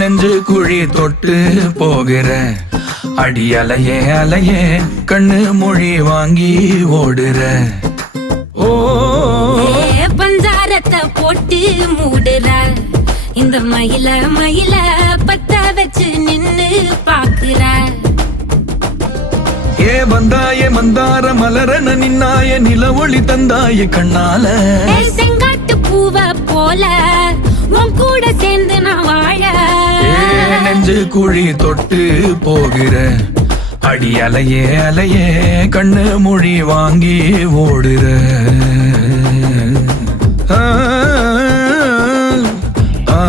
நெஞ்சு குழி தொட்டு போகிற அடி அலையே அலையே கண்ணு மொழி வாங்கி ஓடுற. ஓ பஞ்சாரத்தை போட்டு மூடுற இந்த மயில மயில பத்த வச்சு நின்னு பாக்குற. ஏ வந்தாய மந்தார மலரன நின்னாய நில ஒளி தந்தாய கண்ணால. செங்காட்டு பூவ போல உன் கூட சேர்ந்து நான் வாழ. நெஞ்சு குழி தொட்டு போகிற அடி அலையே அலையே கண்ணு மொழி வாங்கி ஓடுற. ஆ ஆ